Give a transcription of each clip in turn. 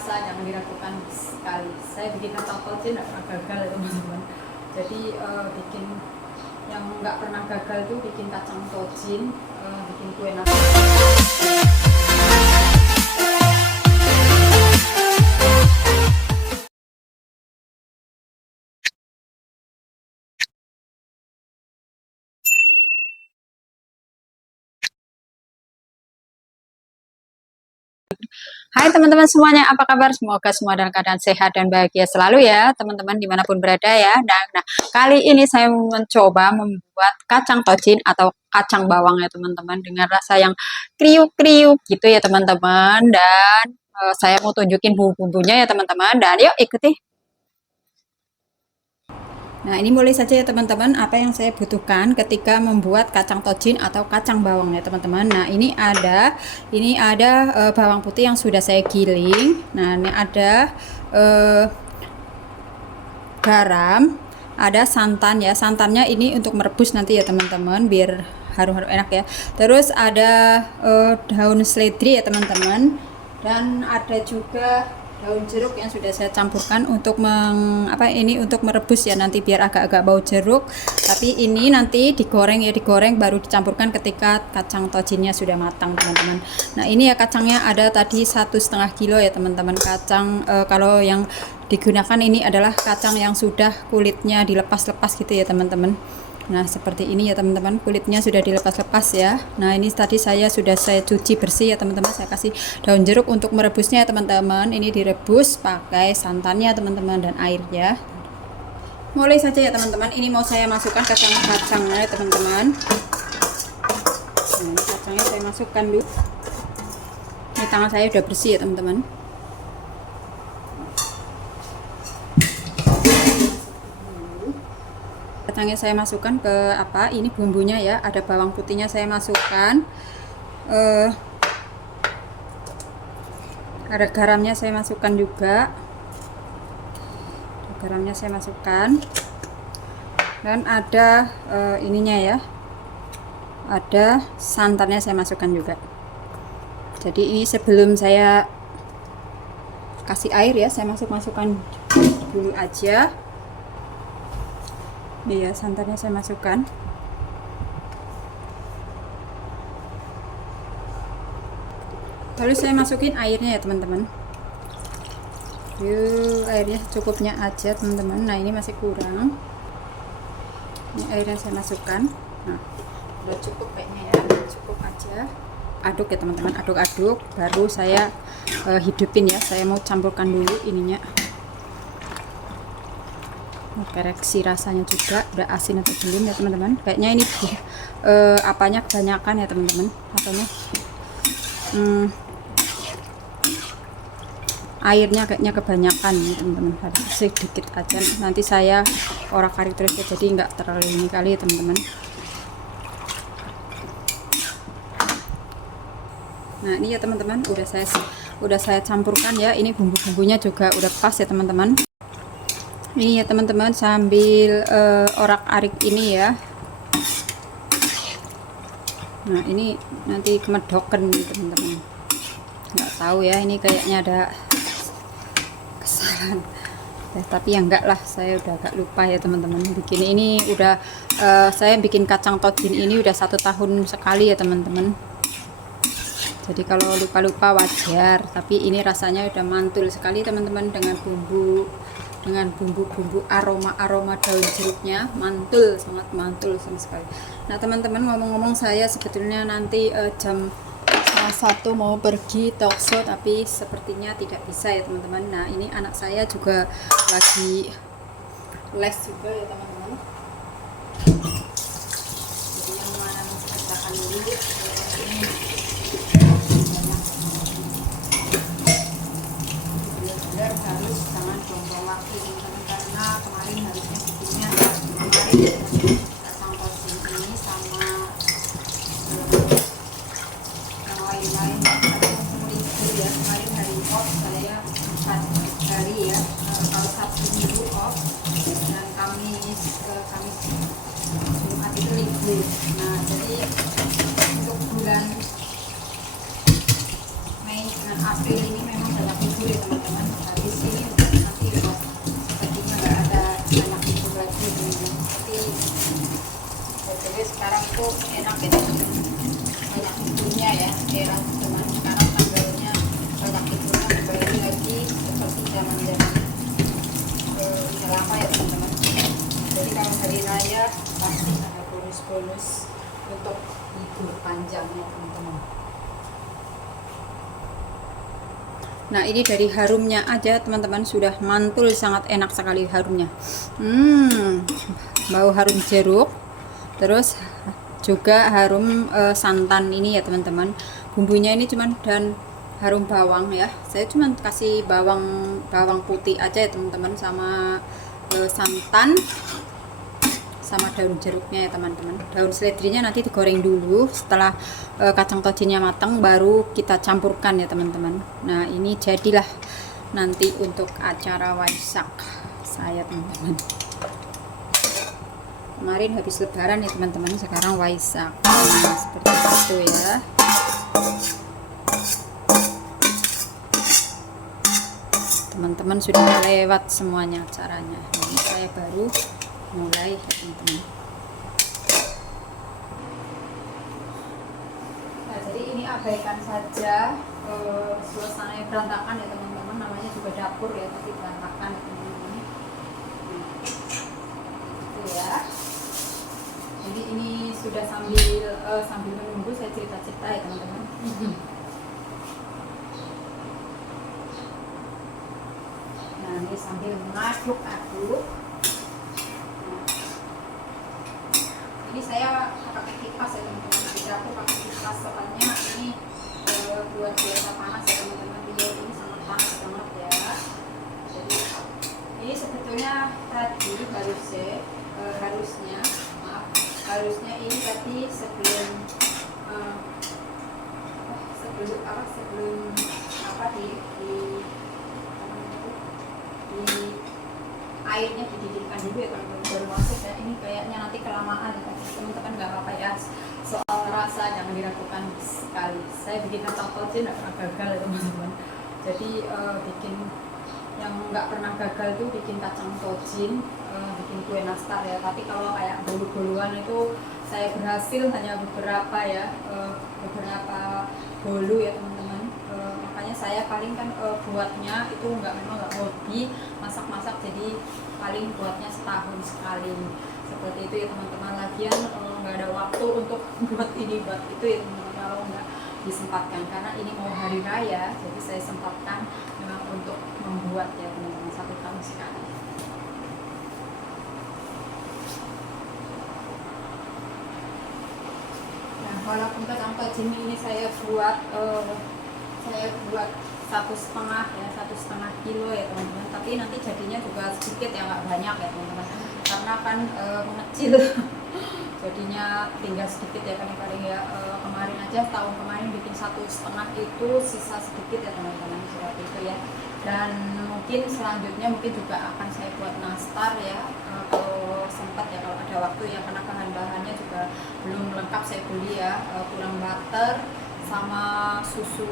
rasa jangan diragukan sekali. Saya bikin kacang tojin nggak pernah gagal ya teman-teman. Jadi bikin yang nggak pernah gagal itu bikin kacang tojin, bikin kue nasi. Hai teman-teman semuanya, apa kabar? Semoga semua dalam keadaan sehat dan bahagia selalu ya teman-teman dimanapun berada ya. Nah, kali ini saya mencoba membuat kacang tojin atau kacang bawang ya teman-teman, dengan rasa yang kriuk-kriuk gitu ya teman-teman. Dan saya mau tunjukin bumbu-bumbunya ya teman-teman, dan yuk ikuti. Nah, ini mulai saja ya teman-teman apa yang saya butuhkan ketika membuat kacang tojin atau kacang bawang ya teman-teman. Nah, ini ada bawang putih yang sudah saya giling. Nah, ini ada garam, ada santan ya. Santannya ini untuk merebus nanti ya teman-teman biar harum-harum enak ya. Terus ada daun seledri ya teman-teman. Dan ada juga daun jeruk yang sudah saya campurkan untuk untuk merebus ya, nanti biar agak-agak bau jeruk. Tapi ini nanti digoreng ya, digoreng baru dicampurkan ketika kacang tojinnya sudah matang teman-teman. Nah, ini ya kacangnya ada tadi 1,5 kilo ya teman-teman. Kacang kalau yang digunakan ini adalah kacang yang sudah kulitnya dilepas-lepas gitu ya teman-teman. Nah, seperti ini ya teman-teman, kulitnya sudah dilepas-lepas ya. Nah, ini tadi saya cuci bersih ya teman-teman. Saya kasih daun jeruk untuk merebusnya ya teman-teman. Ini direbus pakai santannya teman-teman dan airnya. Mulai saja ya teman-teman. Ini mau saya masukkan kacang-kacangnya ya teman-teman. Nah, ini kacangnya saya masukkan dulu. Ini tangan saya udah bersih ya teman-teman. Kacangnya saya masukkan ke ini bumbunya ya, ada bawang putihnya saya masukkan, ada garamnya saya masukkan juga, dan ada ininya ya, ada santannya saya masukkan juga. Jadi ini sebelum saya kasih air ya, saya masukkan dulu aja. Iya, santannya saya masukkan. Lalu saya masukin airnya ya teman-teman. Airnya cukupnya aja teman-teman. Nah, ini masih kurang. Ini airnya saya masukkan. Nah, udah cukup kayaknya ya, cukup aja. Aduk ya teman-teman, aduk-aduk. Baru saya hidupin ya. Saya mau campurkan dulu ininya. Koreksi rasanya juga udah asin atau belum ya teman-teman. Kayaknya ini apanya kebanyakan ya teman-teman, apanya airnya kayaknya kebanyakan ya teman-teman, harus sedikit aja. Nanti saya orak-arik terus ya, jadi nggak terlalu ini kali ya teman-teman. Nah, ini ya teman-teman, udah saya campurkan ya. Ini bumbu-bumbunya juga udah pas ya teman-teman. Ini ya teman-teman, sambil orak-arik ini ya. Nah, ini nanti kemedoken teman-teman. Nggak tahu ya, ini kayaknya ada kesalahan. Tapi ya enggak lah, saya udah agak lupa ya teman-teman. Saya bikin kacang tojin ini udah 1 tahun sekali ya teman-teman. Jadi kalau lupa-lupa wajar. Tapi ini rasanya udah mantul sekali teman-teman, dengan bumbu-bumbu aroma daun jeruknya mantul, sangat mantul sama sekali. Nah teman-teman, ngomong-ngomong, saya sebetulnya nanti jam 1 mau pergi talkshow, tapi sepertinya tidak bisa ya teman-teman. Nah, ini anak saya juga lagi les juga ya teman-teman. Jadi yang mana mengerjakan dulu ini benar-benar harus jangan buang-buang waktu teman-teman, karena kemarin harusnya bikinnya kacang tojin ini sama yang lain-lain ada libur ya. Kemarin hari off saya 4 hari ya, kalau Sabtu Minggu off, dan Kamis Jumat itu libur. Nah, jadi untuk bulan Mei dengan April ini memang banyak libur ya teman-teman. itu enak ya teman-teman, banyak ibunya ya era teman. Sekarang tanggalnya banyak ibunya, kembali lagi seperti zaman-zaman udah lama ya teman-teman. Jadi kalau hari raya pasti ada bonus-bonus untuk libur panjangnya teman-teman. Nah ini dari harumnya aja teman-teman sudah mantul, sangat enak sekali harumnya. Bau harum jeruk, terus juga harum santan ini ya teman-teman. Bumbunya ini cuman dan harum bawang ya. Saya cuman kasih bawang putih aja ya teman-teman, sama santan, sama daun jeruknya ya teman-teman. Daun seledrinya nanti digoreng dulu, setelah kacang tojinnya matang baru kita campurkan ya teman-teman. Nah ini jadilah nanti untuk acara Waisak saya teman-teman. Kemarin habis lebaran ya teman-teman, sekarang Waisak. Nah, seperti itu ya. Teman-teman sudah lewat semuanya acaranya. Ini saya baru mulai ya teman-teman. Nah jadi ini abaikan saja suasana yang berantakan ya teman-teman, namanya juga dapur ya, tapi berantakan ya teman-teman. Itu ya. Jadi ini sudah sambil menunggu saya cerita-cerita ya teman-teman. Nah ini sambil mengaduk-aduk. Ini saya pakai kipas ya teman-teman, jadi aku pakai kipas soalnya ini buat biasa panas ya teman-teman. Video ini sangat panas banget ya. Jadi ini sebetulnya tadi harusnya ini tadi sebelum airnya dididihkan dulu ya teman-teman, baru masuk ya. Ini kayaknya nanti kelamaan ya teman-teman, nggak apa-apa ya, soal rasa jangan diragukan sekali. Saya bikin kacang tojin nggak pernah gagal ya teman-teman. Jadi bikin yang nggak pernah gagal itu bikin kacang tojin, bikin kue nastar ya. Tapi kalau kayak bolu-boluan itu saya berhasil hanya beberapa ya, beberapa bolu ya teman-teman. Makanya saya paling kan buatnya itu memang nggak hobi masak-masak, jadi paling buatnya setahun sekali seperti itu ya teman-teman. Lagian nggak ada waktu untuk buat ini buat itu ya teman-teman, kalau nggak disempatkan, karena ini mau hari raya jadi saya sempatkan memang untuk membuat ya teman-teman, satu tahun sekali. Nah walaupun kacang tojin ini saya buat 1,5 kilo ya teman-teman, tapi nanti jadinya juga sedikit ya, nggak banyak ya teman-teman, karena kan mengecil jadinya tinggal sedikit ya paling-paling ya. Kemarin aja tahun kemarin bikin 1,5 itu sisa sedikit ya teman-teman, seperti itu ya. Dan mungkin selanjutnya mungkin juga akan saya buat nastar ya, kalau sempat ya, kalau ada waktu ya, karena bahan-bahannya juga belum lengkap saya beli ya, kurang butter sama susu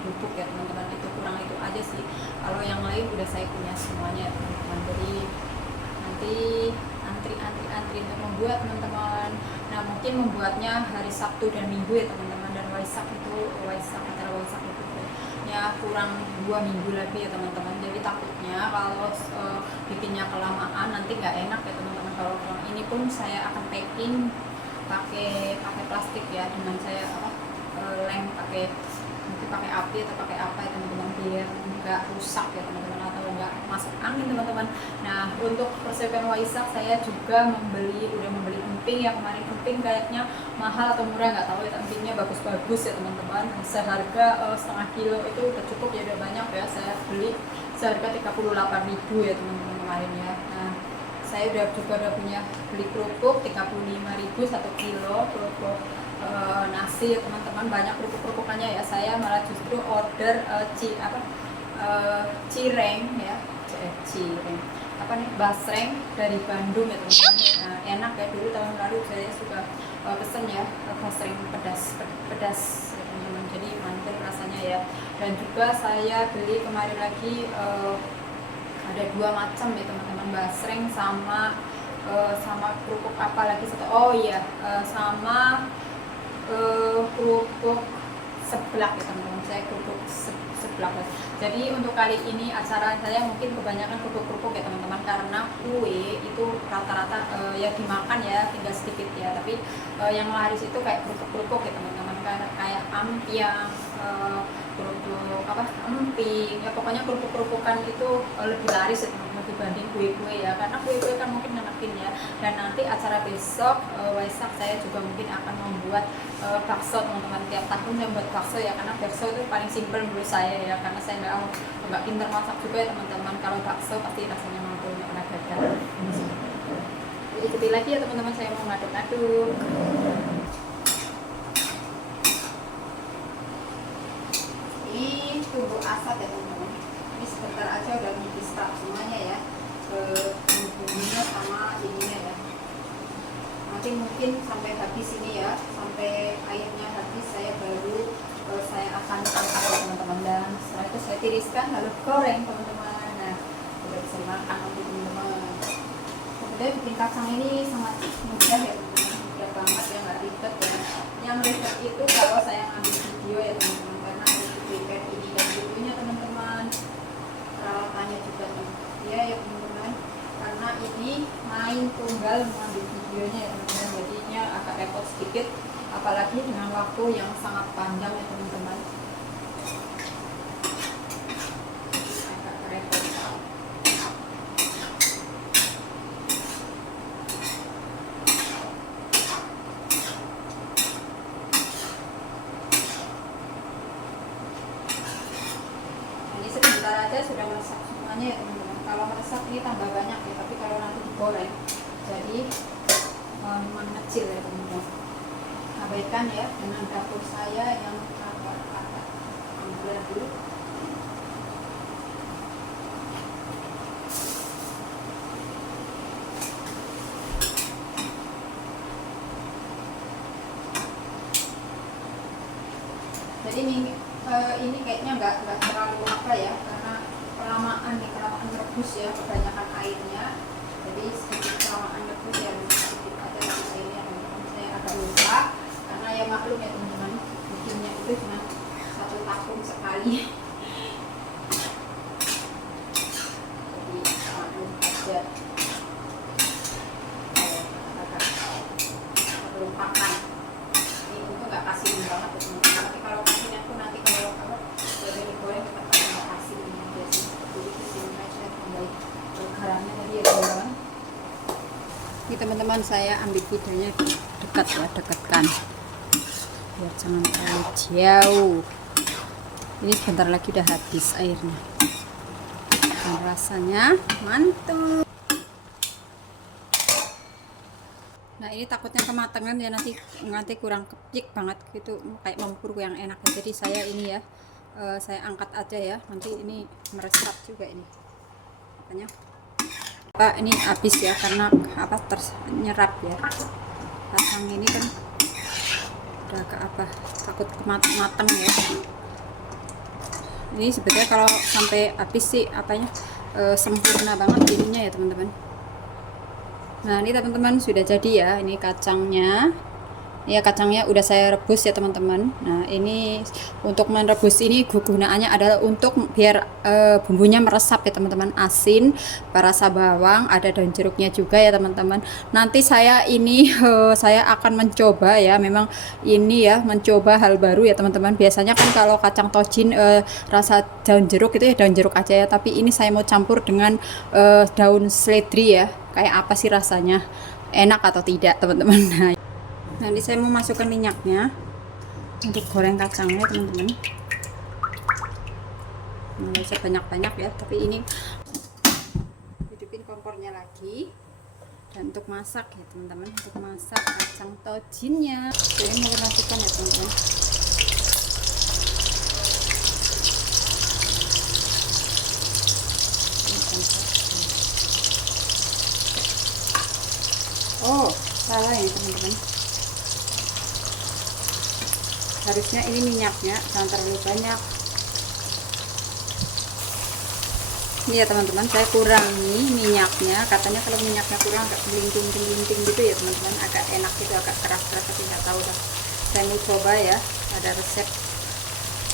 bubuk ya teman-teman, itu kurang, itu aja sih. Kalau yang lain udah saya punya semuanya ya teman-teman. Jadi nanti antri untuk membuat teman-teman. Nah mungkin membuatnya hari Sabtu dan Minggu ya teman-teman, dan acara Waisak itu ya kurang 2 minggu lagi ya teman-teman. Jadi takutnya kalau bikinnya kelamaan nanti nggak enak ya teman-teman. Kalau ini pun saya akan packing pakai plastik ya, dengan saya lem pakai api atau pakai apa ya teman-teman, biar nggak rusak ya teman-teman, atau nggak masuk angin teman-teman. Nah untuk persiapan Waisak saya juga udah membeli emping ya. Kemarin emping kayaknya mahal atau murah nggak tahu ya, empingnya bagus-bagus ya teman-teman, seharga 0,5 kilo itu udah cukup ya, udah banyak ya. Saya beli seharga 38.000 ya teman-teman kemarin ya. Nah saya udah punya beli kerupuk 35.000 1 kilo kerupuk nasi ya teman-teman, banyak kerupuk-kerupukannya ya. Saya malah justru order cireng ya, basreng dari Bandung ya teman-teman. Nah enak ya, dulu tahun lalu saya suka pesen ya basreng pedas ya teman-teman, jadi mantap rasanya ya. Dan juga saya beli kemarin lagi ada 2 macam ya teman-teman, basreng sama sama kerupuk apa lagi satu, oh iya, sama kerupuk seblak ya teman-teman. Saya kerupuk seblak. Jadi untuk kali ini acara saya mungkin kebanyakan kerupuk-kerupuk ya teman-teman, karena kue itu rata-rata ya dimakan ya tinggal sedikit ya, tapi yang laris itu kayak kerupuk-kerupuk ya teman-teman, kayak ampiang, kerupuk apa emping ya, pokoknya kerupuk-kerupukan itu lebih laris ya teman-teman dibanding kue-kue ya, karena kue-kue kan mungkin ngenakin ya. Dan nanti acara besok Waisak saya juga mungkin akan membuat bakso teman-teman. Tiap tahun saya membuat bakso ya, karena bakso itu paling simpel menurut saya ya, karena saya nggak pinter masak juga ya teman-teman. Kalau bakso pasti rasanya mampu pernah gagal. Ikuti lagi ya teman-teman, saya mau ngaduk-ngaduk. Ini tunggu asap ya teman-teman. Ini sebentar aja udah di-start semuanya ya, bumbunya sama ininya ya. Nanti mungkin sampai habis ini ya, sampai airnya habis saya baru saya akan masak ya teman-teman. Dan setelah itu saya tiriskan lalu goreng teman-teman. Nah, udah bisa makan nanti teman-teman. Kemudian bikin kacang ini sangat mudah ya teman-teman, mudah banget ya, nggak ribet ya. Yang ribet itu kalau saya ngambil video ya teman-teman, karena harus prepare ini dan itunya teman-teman, peralatannya juga nih ya teman-teman, karena ini main tunggal mengambil videonya ya teman-teman, jadinya agak repot sedikit, apalagi dengan waktu yang sangat panjang ya teman-teman, agak repot. Ini sebentar aja sudah meresap semuanya ya teman-teman. Kalau meresap ini tambah banyak ya, tapi kalau nanti digoreng jadi mengecil ya teman-teman. Abaikan ya dengan dapur saya yang agak ambil dulu. Jadi ini kayaknya nggak terlalu apa ya, karena kelamaan merebus ya, kebanyakan airnya, jadi sedikit kelamaan rebus ya, sedikit aja lagi airnya teman-teman. Saya agak lupa karena ya maklum ya teman-teman, bikinnya itu cuma satu tahun sekali, jadi maklum aja, agak lupakan. Ini untuk nggak kasih banget ya teman-teman, tapi kalau kasihnya tuh nanti kalau jadi digoreng kita nggak kasih ini aja sih, jadi kesini aja kembali garamnya tadi ya teman-teman. Ini teman-teman, saya ambil videonya dekat ya, dekatkan biar jangan terlalu jauh. Ini sebentar lagi udah habis airnya dan rasanya mantap. Nah ini takutnya kematangan ya, nanti kurang kepik banget gitu, kayak mempur yang enak ya. Jadi saya ini ya, saya angkat aja ya, nanti ini meresap juga ini makanya ini habis ya, karena apa ternyerap ya, kacang ini kan udah agak apa, takut matang ya. Ini sebetulnya kalau sampai habis sih apanya sempurna banget ininya ya teman-teman. Nah ini teman-teman sudah jadi ya, ini kacangnya ya, kacangnya udah saya rebus ya teman-teman. Nah ini untuk merebus ini gunaannya adalah untuk biar bumbunya meresap ya teman-teman, asin, rasa bawang, ada daun jeruknya juga ya teman-teman. Nanti saya ini saya akan mencoba ya, memang ini ya mencoba hal baru ya teman-teman. Biasanya kan kalau kacang tojin rasa daun jeruk itu ya daun jeruk aja ya, tapi ini saya mau campur dengan daun seledri ya, kayak apa sih rasanya, enak atau tidak teman-teman. Nah nanti saya mau masukkan minyaknya untuk goreng kacangnya teman-teman. Nggak usah banyak-banyak ya, tapi ini hidupin kompornya lagi. Dan untuk masak ya teman-teman, untuk masak kacang tojinnya saya mau masukkan ya teman-teman. Oh salah ya teman-teman, harusnya ini minyaknya jangan terlalu banyak. Ini ya teman-teman, saya kurangi minyaknya. Katanya kalau minyaknya kurang agak gelinting gitu ya teman-teman, agak enak gitu, agak keras-keras, tapi nggak tahu dah. Saya mau coba ya, ada resep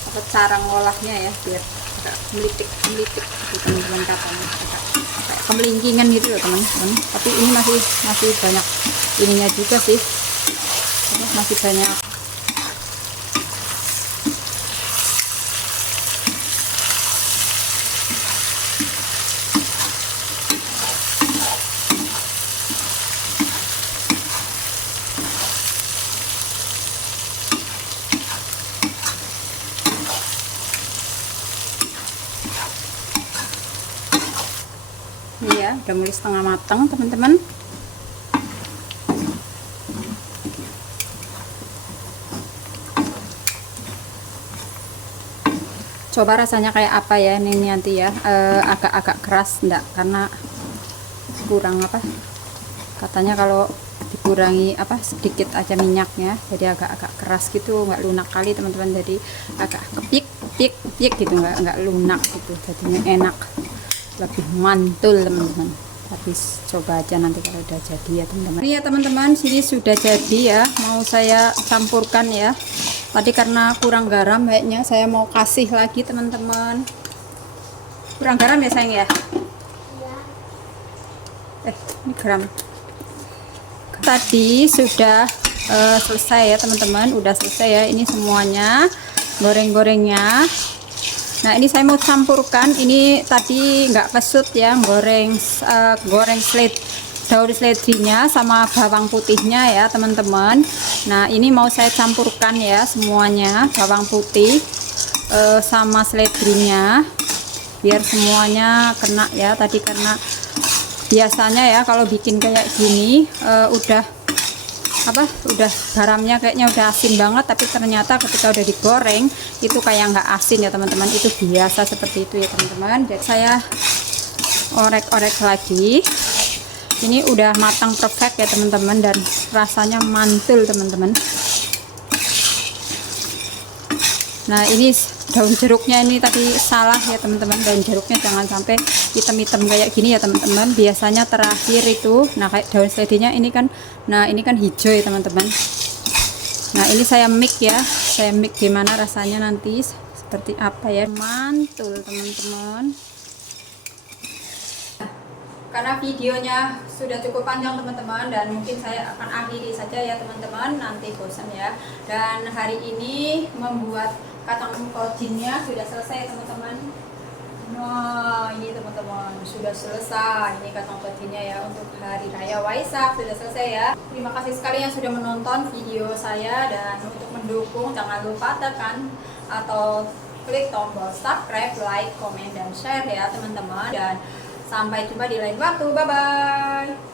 apa cara ngolahnya ya biar agak melitik gitu teman-teman, katanya agak kayak kemelingkingan gitu ya teman-teman. Tapi ini masih banyak ininya juga sih, masih banyak. Ini ya udah mulai setengah matang teman-teman. Coba rasanya kayak apa ya ini nanti ya, agak-agak keras enggak, karena kurang apa, katanya kalau dikurangi apa sedikit aja minyaknya jadi agak-agak keras gitu, nggak lunak kali teman-teman, jadi agak kepik gitu, nggak lunak gitu, jadinya enak, lebih mantul teman-teman. Tapi coba aja nanti kalau udah jadi ya teman-teman. Ini ya teman-teman, sini sudah jadi ya, mau saya campurkan ya. Tadi karena kurang garam kayaknya, saya mau kasih lagi teman-teman. Kurang garam ya sayang ya? Ini garam. Tadi sudah selesai ya teman-teman, udah selesai ya ini semuanya goreng-gorengnya. Nah ini saya mau campurkan, ini tadi nggak kesut ya, goreng daun seledrinya sama bawang putihnya ya teman-teman. Nah ini mau saya campurkan ya semuanya, bawang putih sama seledrinya biar semuanya kena ya. Tadi karena biasanya ya kalau bikin kayak gini udah garamnya kayaknya udah asin banget, tapi ternyata ketika udah digoreng itu kayak nggak asin ya teman-teman, itu biasa seperti itu ya teman-teman. Jadi saya orek-orek lagi, ini udah matang perfect ya teman-teman, dan rasanya mantul teman-teman. Nah ini daun jeruknya ini tadi salah ya teman-teman, daun jeruknya jangan sampai hitam-hitam kayak gini ya teman-teman, biasanya terakhir itu. Nah kayak daun seledrinya ini kan, nah ini kan hijau ya teman-teman. Nah ini saya mix ya, saya mix gimana rasanya nanti seperti apa ya, mantul teman-teman. Karena videonya sudah cukup panjang teman-teman, dan mungkin saya akan akhiri saja ya teman-teman, nanti bosan ya. Dan hari ini membuat kacang kojinnya sudah selesai teman-teman. Nah ini teman-teman sudah selesai, ini kacang kojinnya ya untuk hari raya Waisak sudah selesai ya. Terima kasih sekali yang sudah menonton video saya, dan untuk mendukung jangan lupa tekan atau klik tombol subscribe, like, komen, dan share ya teman-teman. Dan sampai jumpa di lain waktu, bye bye.